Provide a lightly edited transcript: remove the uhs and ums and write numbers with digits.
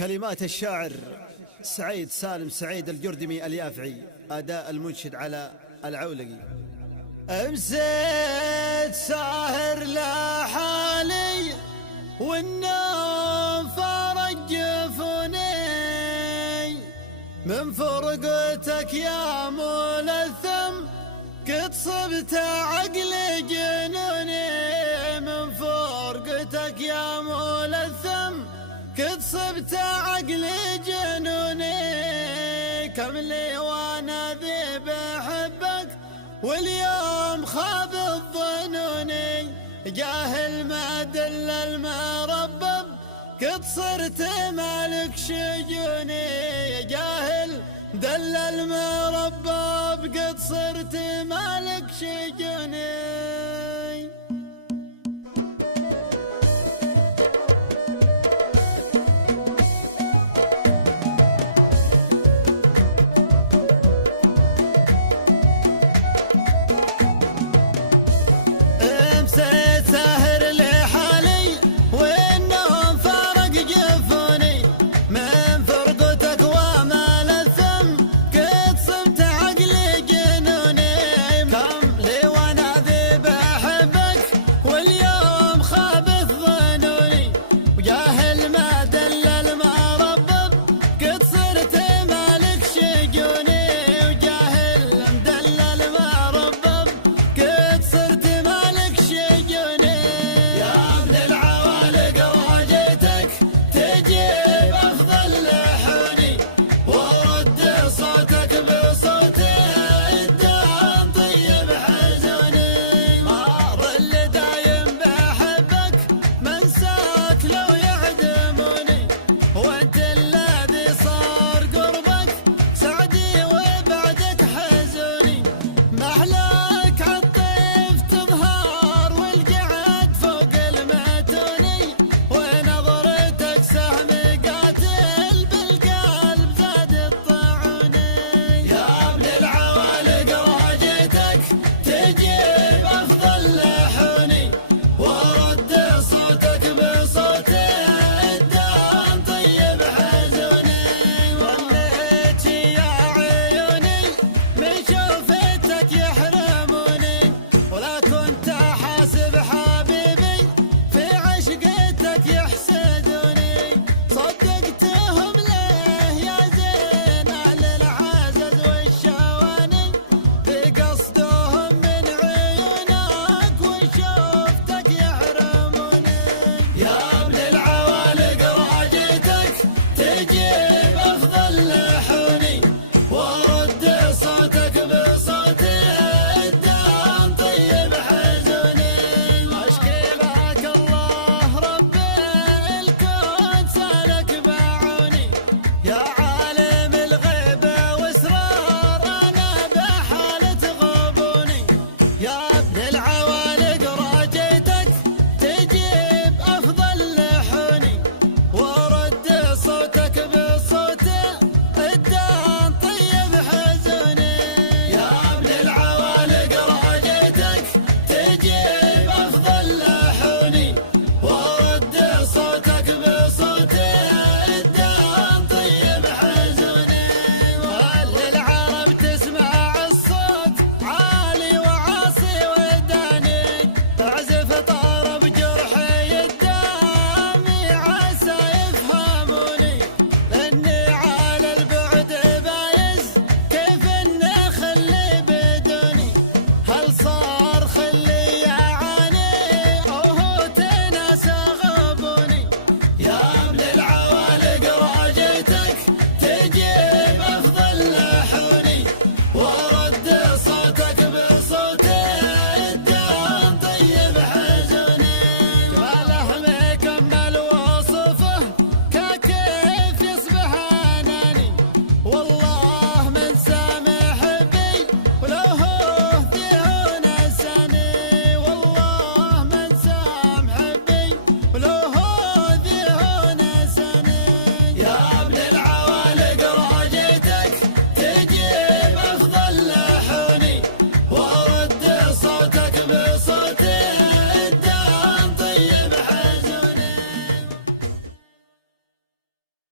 كلمات الشاعر سعيد سالم سعيد الجردمي اليافعي، أداء المنشد على العولقي. امسيت ساهر لحالي والنوم فرق جفوني، من فرقتك يا ملثم قد صبت عقلي جنوني، من فرقتك يا ملثم قد صبت عقلي جنوني. كم لي وانا ذي بحبك واليوم خاب الظنوني، جاهل ما دل المربب قد صرت مالك شجوني، جاهل دل المربب قد صرت مالك شجوني.